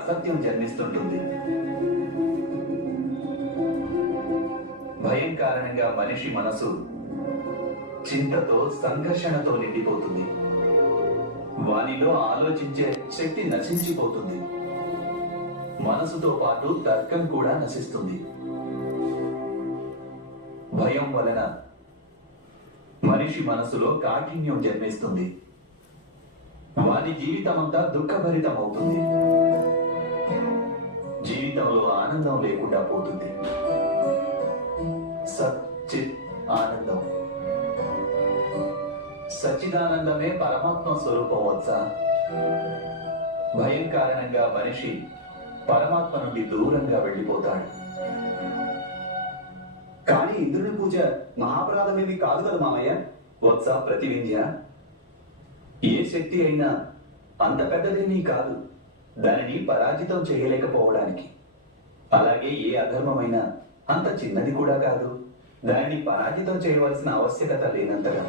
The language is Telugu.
అసత్యం జన్మిస్తుంటుంది. భయం కారణంగా మనిషి మనసు చింతతో, సంఘర్షణతో నిండిపోతుంది. వానిలో ఆలోచించే శక్తి నశించిపోతుంది. మనసుతో పాటు తర్కం కూడా నశిస్తుంది. భయం వలన మనిషి మనసులో కాఠిన్యం జన్మిస్తుంది. వాని జీవితమంతా దుఃఖభరితమవుతుంది. జీవితంలో ఆనందం లేకుండా పోతుంది. సచ్చిత్ ఆనందం, సచ్చిదానందమే పరమాత్మ స్వరూపం వచ్చా. భయం కారణంగా మనిషి పరమాత్మ నుండి దూరంగా వెళ్ళిపోతాడు. కానీ ఇంద్రుని పూజ మహాపరాధమేమి కాదు కదా మామయ్య? వత్స ప్రతివింధ్య, ఏ శక్తి అయినా అంత పెద్దదేమీ కాదు దానిని పరాజితం చేయలేకపోవడానికి. అలాగే ఏ అధర్మమైనా అంత చిన్నది కూడా కాదు దానిని పరాజితం చేయవలసిన ఆవశ్యకత లేనంతగా.